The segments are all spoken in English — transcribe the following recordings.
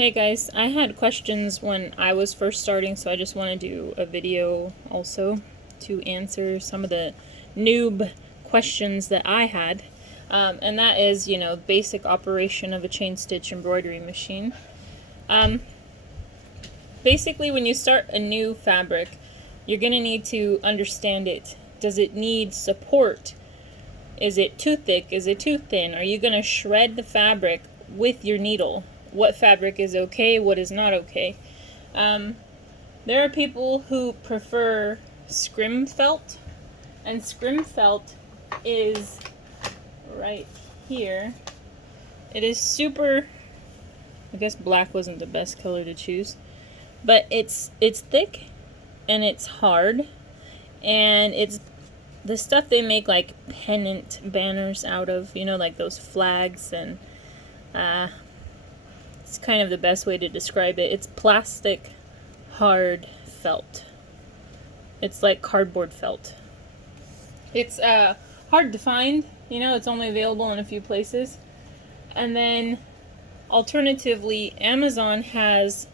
Hey guys, I had questions when I was first starting, so I just want to do a video also to answer some of the noob questions that I had. And that is, basic operation of a chain stitch embroidery machine. Basically, when you start a new fabric, you're going to need to understand it. Does it need support? Is it too thick? Is it too thin? Are you going to shred the fabric with your needle? What fabric is okay? What is not okay? There are people who prefer scrim felt, and scrim felt is right here. It is super, I guess black wasn't the best color to choose, but it's thick and it's hard, and it's the stuff they make like pennant banners out of, like those flags, and it's kind of the best way to describe it. It's plastic, hard felt. It's like cardboard felt. It's hard to find, it's only available in a few places. And then alternatively, Amazon has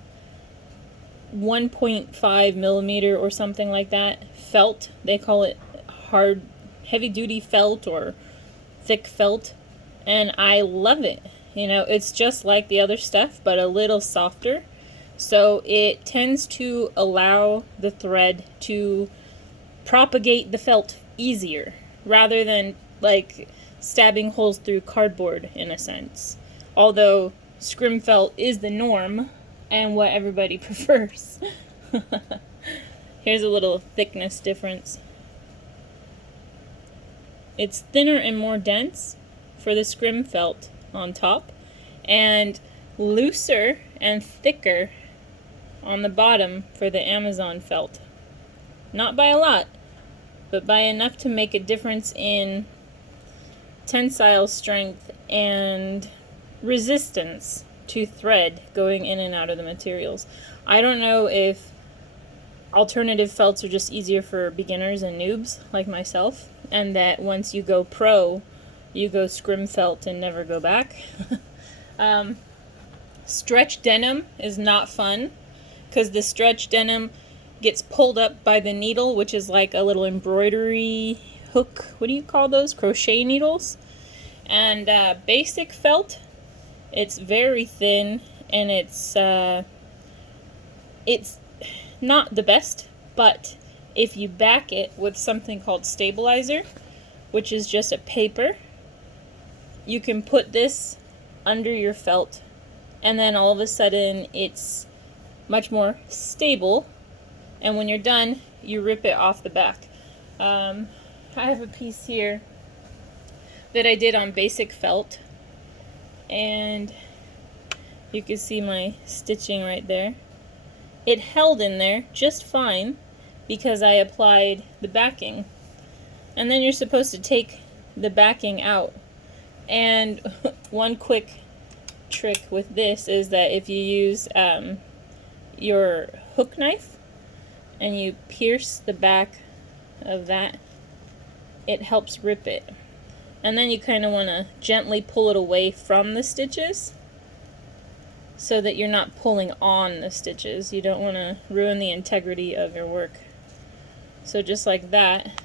1.5 millimeter or something like that felt. They call it hard, heavy duty felt or thick felt, and I love it. It's just like the other stuff, but a little softer. So it tends to allow the thread to propagate the felt easier, rather than like stabbing holes through cardboard in a sense. Although scrim felt is the norm and what everybody prefers. Here's a little thickness difference. It's thinner and more dense for the scrim felt on top, and looser and thicker on the bottom for the Amazon felt. Not by a lot, but by enough to make a difference in tensile strength and resistance to thread going in and out of the materials. I don't know if alternative felts are just easier for beginners and noobs like myself, and that once you go pro, you go scrim felt and never go back. Stretch denim is not fun, because the stretch denim gets pulled up by the needle, which is like a little embroidery hook. What do you call those? Crochet needles. And basic felt, it's very thin, and it's not the best, but if you back it with something called stabilizer, which is just a paper, you can put this under your felt, and then all of a sudden it's much more stable, and when you're done, you rip it off the back. I have a piece here that I did on basic felt, and you can see my stitching right there. It held in there just fine because I applied the backing. And then you're supposed to take the backing out. And one quick trick with this is that if you use your hook knife and you pierce the back of that, it helps rip it. And then you kind of want to gently pull it away from the stitches so that you're not pulling on the stitches. You don't want to ruin the integrity of your work. So just like that.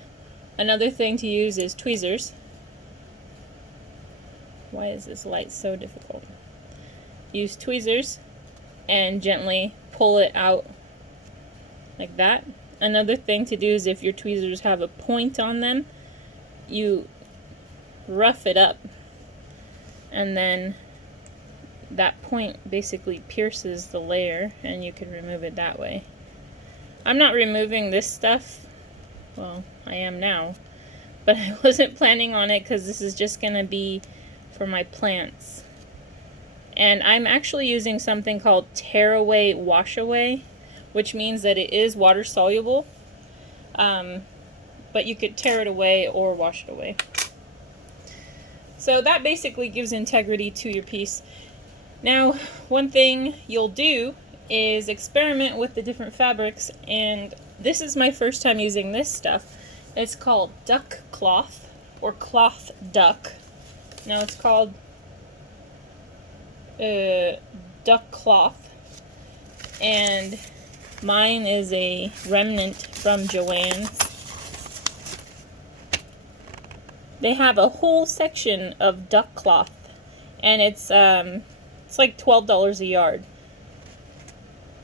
Another thing to use is tweezers. Why is this light so difficult? Use tweezers and gently pull it out like that. Another thing to do is if your tweezers have a point on them, you rough it up, and then that point basically pierces the layer, and you can remove it that way. I'm not removing this stuff. Well, I am now, but I wasn't planning on it because this is just going to be for my plants. And I'm actually using something called tear away wash away, which means that it is water soluble, but you could tear it away or wash it away. So that basically gives integrity to your piece. Now, one thing you'll do is experiment with the different fabrics, and this is my first time using this stuff. It's called duck cloth, or cloth duck. Now it's called duck cloth, and mine is a remnant from Joann's. They have a whole section of duck cloth, and it's like $12 a yard,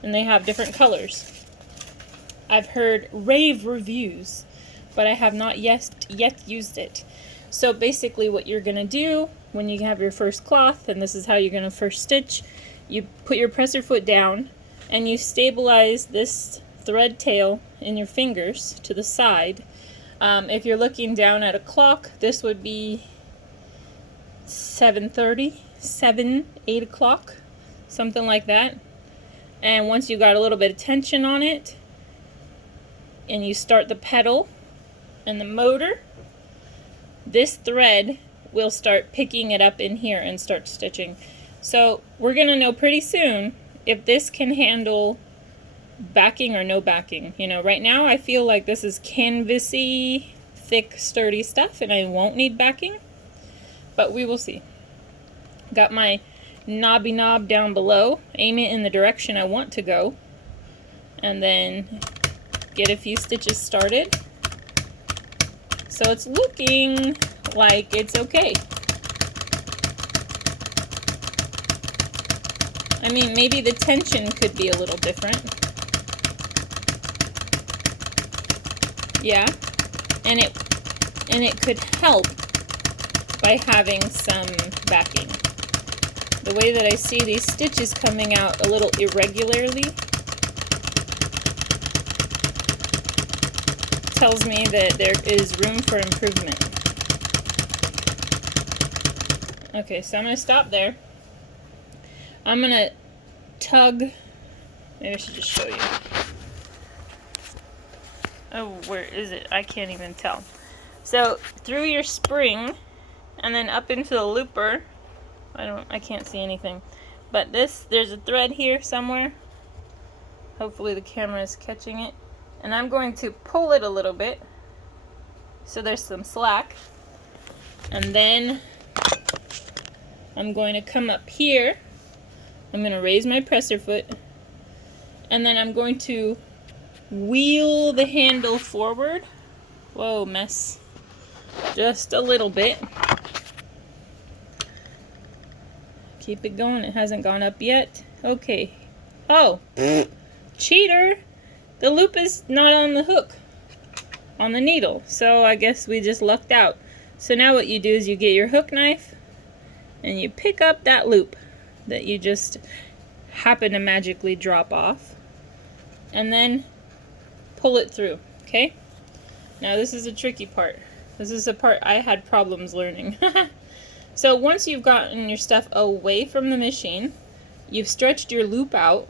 and they have different colors. I've heard rave reviews, but I have not yet used it. So basically what you're gonna do when you have your first cloth, and this is how you're gonna first stitch, you put your presser foot down and you stabilize this thread tail in your fingers to the side. If you're looking down at a clock, this would be 7:30, 8 o'clock, something like that. And once you got a little bit of tension on it, and you start the pedal and the motor, this thread will start picking it up in here and start stitching. So we're gonna know pretty soon if this can handle backing or no backing. You know, right now I feel like this is canvasy, thick, sturdy stuff, and I won't need backing, but we will see. Got my knobby knob down below, aim it in the direction I want to go, and then get a few stitches started. So it's looking like it's okay. I mean, maybe the tension could be a little different. Yeah, and it could help by having some backing. The way that I see these stitches coming out a little irregularly tells me that there is room for improvement. Okay, so I'm going to stop there. I'm going to tug. Maybe I should just show you. Oh, where is it? I can't even tell. So through your spring and then up into the looper. I can't see anything. But there's a thread here somewhere. Hopefully the camera is catching it. And I'm going to pull it a little bit so there's some slack. And then I'm going to come up here. I'm going to raise my presser foot. And then I'm going to wheel the handle forward. Whoa, mess. Just a little bit. Keep it going. It hasn't gone up yet. Okay. Oh, cheater. The loop is not on the hook, on the needle. So I guess we just lucked out. So now what you do is you get your hook knife and you pick up that loop that you just happen to magically drop off. And then pull it through, okay? Now this is a tricky part. This is the part I had problems learning. So once you've gotten your stuff away from the machine, you've stretched your loop out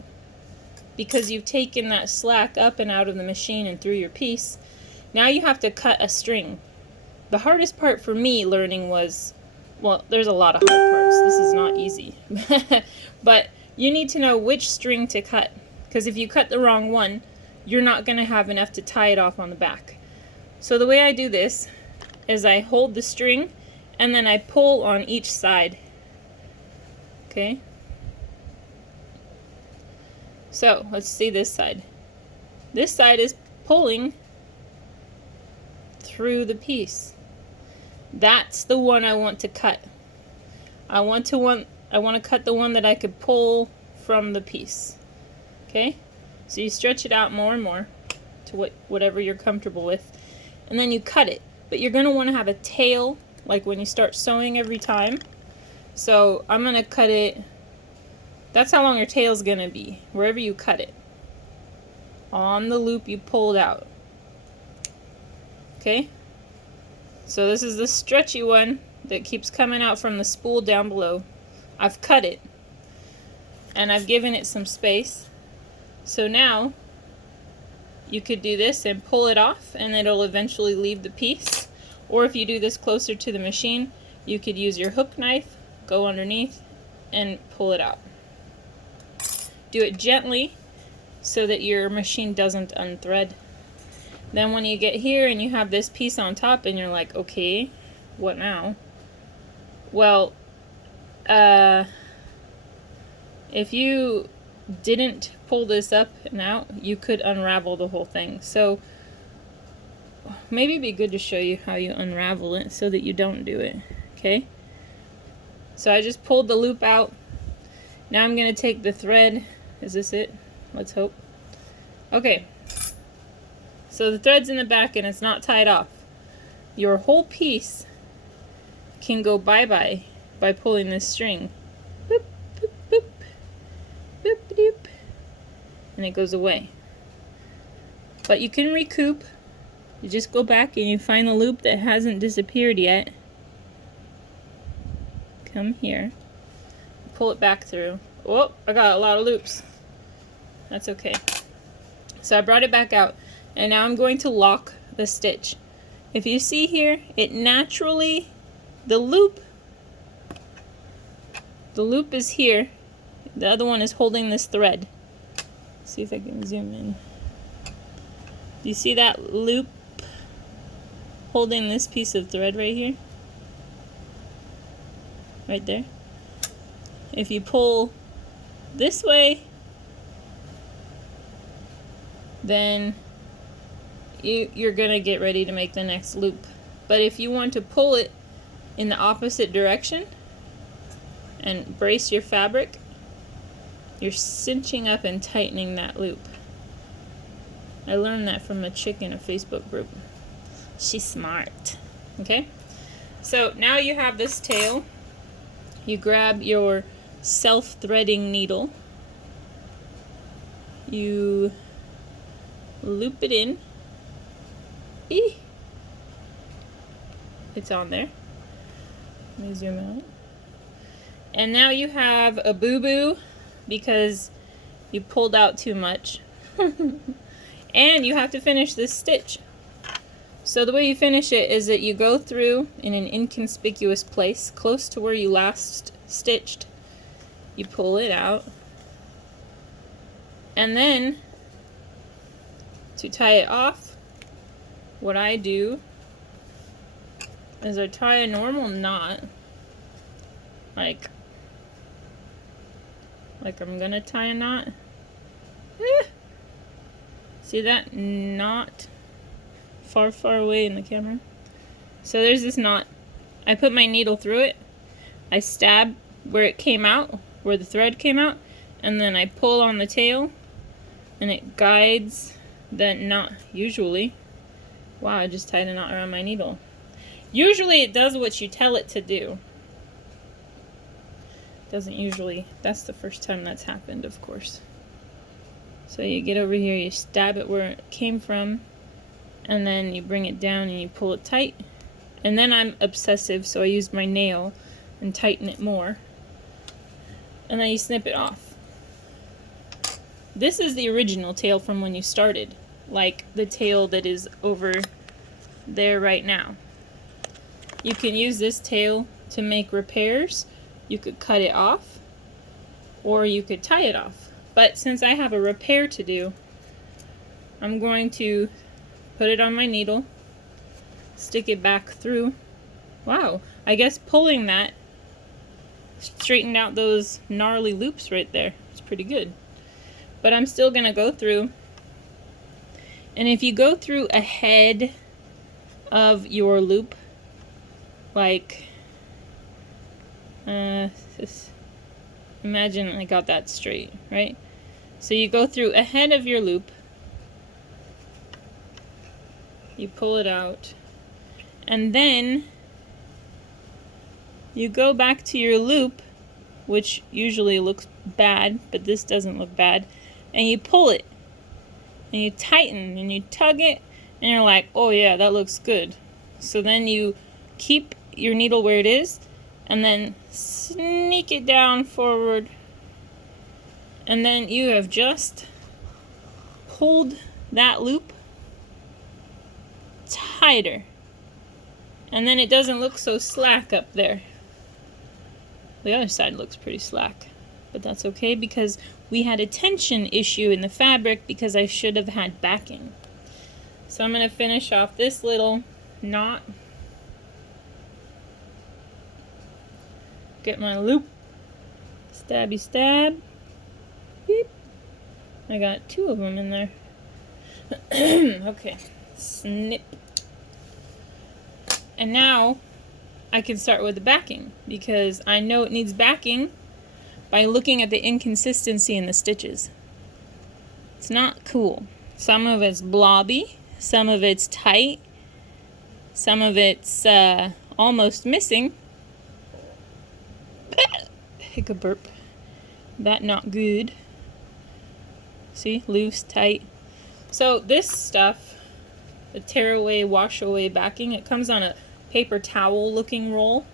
because you've taken that slack up and out of the machine and through your piece. Now you have to cut a string. The hardest part for me learning was, well, there's a lot of hard parts. This is not easy. But you need to know which string to cut, because if you cut the wrong one, you're not going to have enough to tie it off on the back. So the way I do this is I hold the string and then I pull on each side. Okay? So let's see this side. This side is pulling through the piece. That's the one I want to cut. I want to cut the one that I could pull from the piece. Okay? So you stretch it out more and more to whatever you're comfortable with, and then you cut it. But you're going to want to have a tail, like when you start sewing every time. So I'm going to cut it, that's how long your tail's going to be, wherever you cut it. On the loop you pulled out. Okay? So this is the stretchy one that keeps coming out from the spool down below. I've cut it, and I've given it some space. So now you could do this and pull it off, and it'll eventually leave the piece. Or if you do this closer to the machine, you could use your hook knife, go underneath, and pull it out. Do it gently so that your machine doesn't unthread. Then when you get here and you have this piece on top and you're like, okay, what now? Well, If you didn't pull this up and out, you could unravel the whole thing. So maybe it'd be good to show you how you unravel it so that you don't do it. Okay? So I just pulled the loop out. Now I'm going to take the thread. Is this it? Let's hope. Okay. So the thread's in the back and it's not tied off. Your whole piece can go bye-bye by pulling this string. Boop, boop, boop. Boop, boop. And it goes away. But you can recoup. You just go back and you find the loop that hasn't disappeared yet. Come here. Pull it back through. Oh, I got a lot of loops. That's okay. So I brought it back out. And now I'm going to lock the stitch. If you see here, it naturally, the loop is here. The other one is holding this thread. Let's see if I can zoom in. Do you see that loop holding this piece of thread right here? Right there. If you pull this way, then you're gonna get ready to make the next loop. But if you want to pull it in the opposite direction and brace your fabric, you're cinching up and tightening that loop. I learned that from a chick in a Facebook group. She's smart. Okay? So now you have this tail. You grab your self-threading needle. You loop it in. It's on there. Let me zoom out. And now you have a boo-boo because you pulled out too much. And you have to finish this stitch. So the way you finish it is that you go through in an inconspicuous place close to where you last stitched. You pull it out. And then to tie it off, what I do is I tie a normal knot, like I'm gonna tie a knot. See that knot far away in the camera? So there's this knot. I put my needle through it, I stab where it came out, where the thread came out, and then I pull on the tail and it guides that knot. Usually, wow, I just tied a knot around my needle. Usually it does what you tell it to do. Doesn't usually. That's the first time that's happened, of course. So you get over here, you stab it where it came from, and then you bring it down and you pull it tight. And then I'm obsessive, so I use my nail and tighten it more. And then you snip it off. This is the original tail from when you started, like the tail that is over there right now. You can use this tail to make repairs. You could cut it off, or you could tie it off. But since I have a repair to do, I'm going to put it on my needle, stick it back through. Wow, I guess pulling that straightened out those gnarly loops right there. It's pretty good. But I'm still gonna go through, and if you go through ahead of your loop, like imagine I got that straight, right? So you go through ahead of your loop, you pull it out, and then you go back to your loop, which usually looks bad, but this doesn't look bad, and you pull it, and you tighten, and you tug it, and you're like, oh yeah, that looks good. So then you keep your needle where it is, and then sneak it down forward, and then you have just pulled that loop tighter, and then it doesn't look so slack up there. The other side looks pretty slack, but that's okay because we had a tension issue in the fabric because I should have had backing. So I'm going to finish off this little knot. Get my loop, stabby stab, I got 2 of them in there. Okay, snip. And now I can start with the backing, because I know it needs backing by looking at the inconsistency in the stitches. It's not cool. Some of it's blobby, some of it's tight, some of it's almost missing. Hiccup burp. That not good. See, loose, tight. So this stuff, the tear away, wash away backing, it comes on a paper towel looking roll.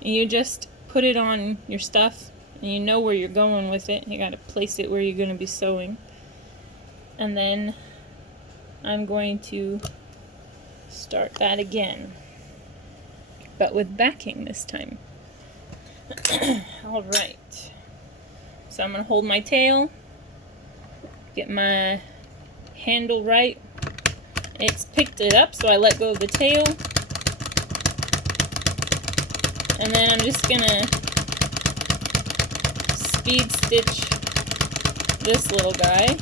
And you just put it on your stuff and you know where you're going with it. You gotta place it where you're gonna be sewing. And then I'm going to start that again, but with backing this time. Alright, so I'm going to hold my tail, get my handle right. It's picked it up, so I let go of the tail, and then I'm just going to speed stitch this little guy.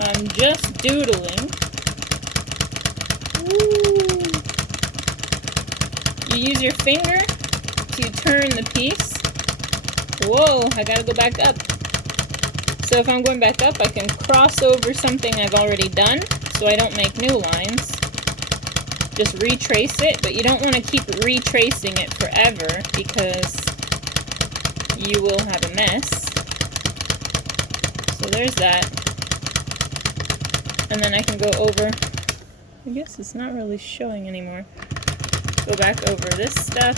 I'm just doodling. Ooh. You use your finger to turn the piece. Whoa, I gotta go back up. So if I'm going back up, I can cross over something I've already done so I don't make new lines. Just retrace it, but you don't want to keep retracing it forever because you will have a mess. So there's that. And then I can go over, I guess it's not really showing anymore. Go back over this stuff.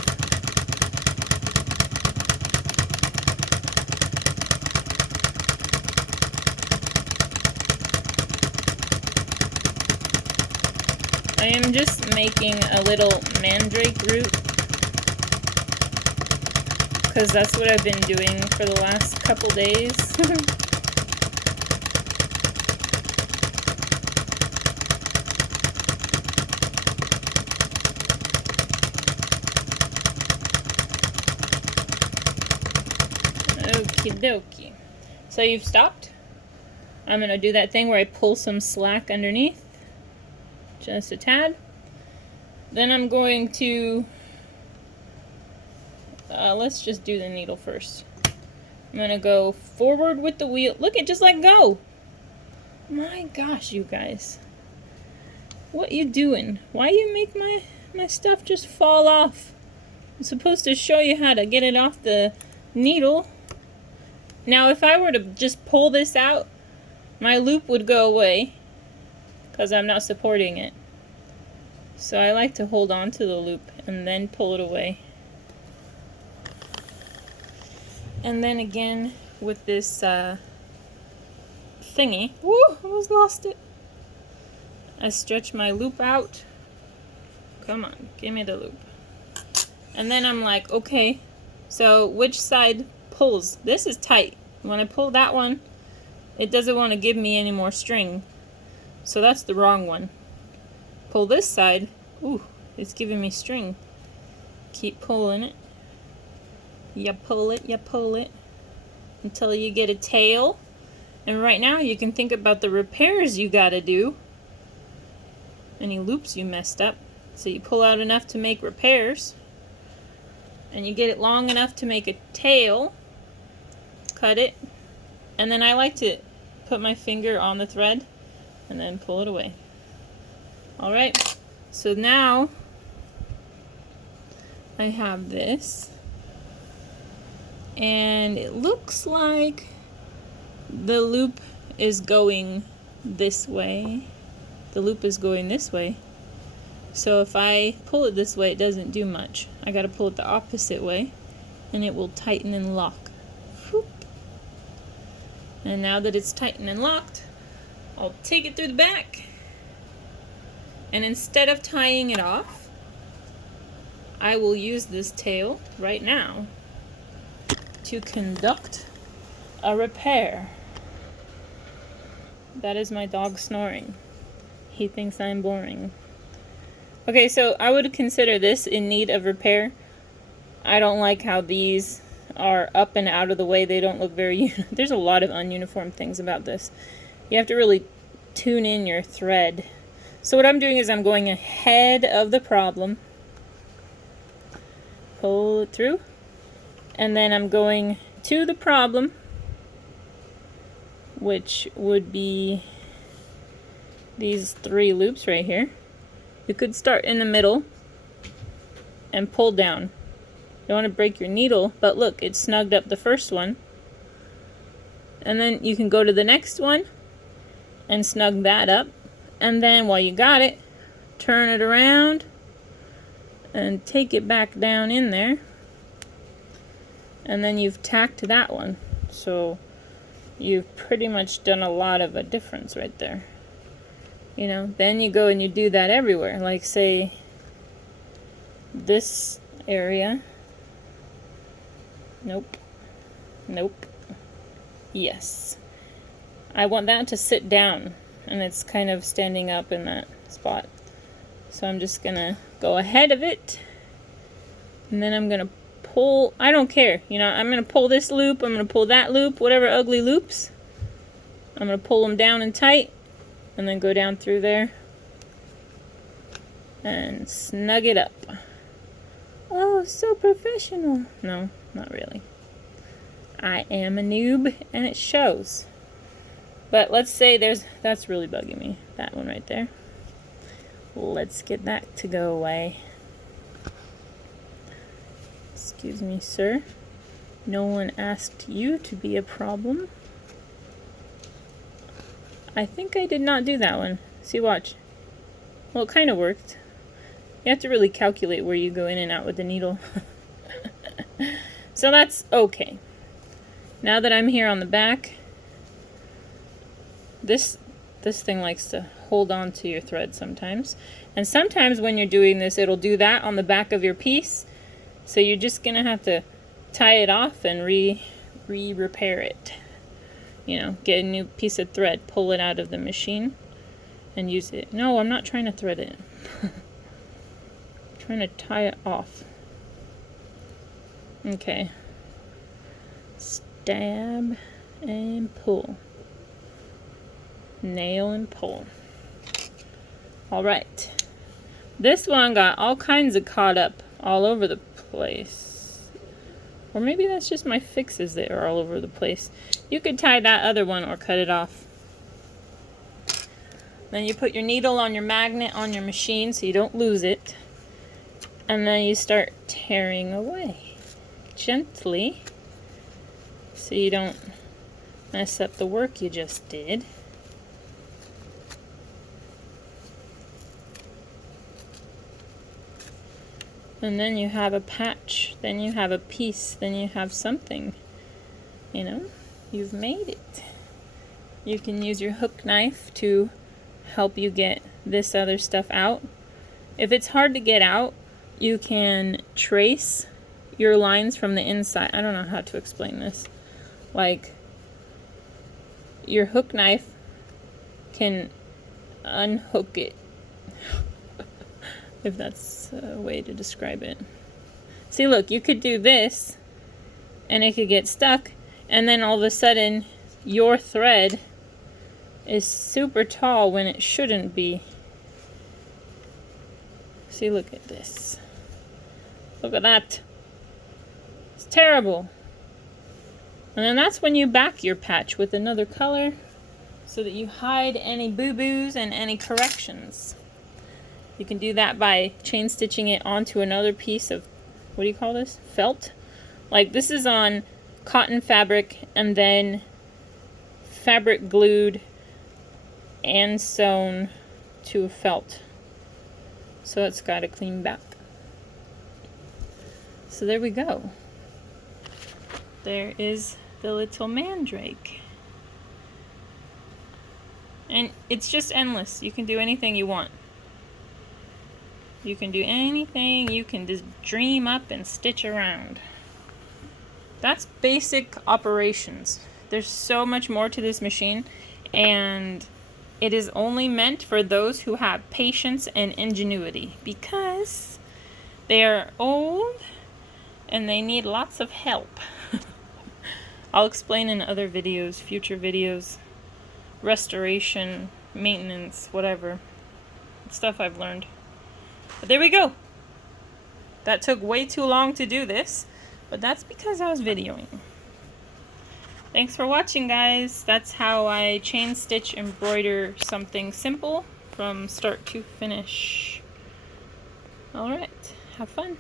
I am just making a little mandrake root, because that's what I've been doing for the last couple days. Okie dokie. So you've stopped. I'm going to do that thing where I pull some slack underneath. Just a tad. Then I'm going to, let's just do the needle first. I'm going to go forward with the wheel. Look, it just let go. My gosh, you guys. What you doing? Why you make my stuff just fall off? I'm supposed to show you how to get it off the needle. Now, if I were to just pull this out, my loop would go away because I'm not supporting it. So I like to hold on to the loop and then pull it away. And then again with this thingy, woo, I almost lost it. I stretch my loop out. Come on, give me the loop. And then I'm like, okay, so which side pulls? This is tight. When I pull that one, it doesn't want to give me any more string. So that's the wrong one. Pull this side. Ooh, it's giving me string. Keep pulling it. You pull it until you get a tail. And right now you can think about the repairs you gotta do. Any loops you messed up. So you pull out enough to make repairs. And you get it long enough to make a tail. Cut it. And then I like to put my finger on the thread and then pull it away. Alright, so now I have this, and it looks like the loop is going this way. The loop is going this way. So if I pull it this way, it doesn't do much. I gotta pull it the opposite way, and it will tighten and lock. Whoop. And now that it's tightened and locked, I'll take it through the back. And instead of tying it off, I will use this tail right now to conduct a repair. That is my dog snoring. He thinks I'm boring. Okay, so I would consider this in need of repair. I don't like how these are up and out of the way. They don't look very... There's a lot of ununiform things about this. You have to really tune in your thread. So what I'm doing is I'm going ahead of the problem. Pull it through. And then I'm going to the problem, which would be these 3 loops right here. You could start in the middle and pull down. You don't want to break your needle, but look, it snugged up the first one. And then you can go to the next one and snug that up. And then while you got it, turn it around and take it back down in there. And then you've tacked that one. So you've pretty much done a lot of a difference right there. You know, then you go and you do that everywhere. Like say this area. Nope. Nope. Yes. I want that to sit down, and it's kind of standing up in that spot. So I'm just gonna go ahead of it, and then I'm gonna pull. I don't care, you know, I'm gonna pull this loop, I'm gonna pull that loop, whatever ugly loops. I'm gonna pull them down and tight, and then go down through there and snug it up. Oh, so professional. No, not really. I am a noob, and it shows. But let's say that's really bugging me, that one right there. Let's get that to go away. Excuse me, sir. No one asked you to be a problem. I think I did not do that one. See, watch. Well, it kind of worked. You have to really calculate where you go in and out with the needle. So that's okay. Now that I'm here on the back, this thing likes to hold on to your thread sometimes. And sometimes when you're doing this, it'll do that on the back of your piece. So you're just going to have to tie it off and repair it. You know, get a new piece of thread, pull it out of the machine, and use it. No, I'm not trying to thread it. I'm trying to tie it off. Okay. Stab and pull. Nail and pull. Alright. This one got all kinds of caught up all over the place. Or maybe that's just my fixes that are all over the place. You could tie that other one or cut it off. Then you put your needle on your magnet on your machine so you don't lose it. And then you start tearing away. Gently. So you don't mess up the work you just did. And then you have a patch, then you have a piece, then you have something. You know, you've made it. You can use your hook knife to help you get this other stuff out. If it's hard to get out, you can trace your lines from the inside. I don't know how to explain this. Like, your hook knife can unhook it. If that's a way to describe it. See, look, you could do this, and it could get stuck, and then all of a sudden, your thread is super tall when it shouldn't be. See, look at this. Look at that. It's terrible. And then that's when you back your patch with another color, so that you hide any boo-boos and any corrections. You can do that by chain stitching it onto another piece of, what do you call this? Felt? Like this is on cotton fabric and then fabric glued and sewn to a felt. So it's got a clean back. So there we go. There is the little mandrake. And it's just endless. You can do anything you want. You can do anything, you can just dream up and stitch around. That's basic operations. There's so much more to this machine, and It is only meant for those who have patience and ingenuity, because they are old and they need lots of help. I'll explain in other videos, future videos, restoration, maintenance, whatever. It's stuff I've learned. But there we go. That took way too long to do this, but that's because I was videoing. Thanks for watching, guys. That's how I chain stitch embroider something simple from start to finish. Alright, have fun.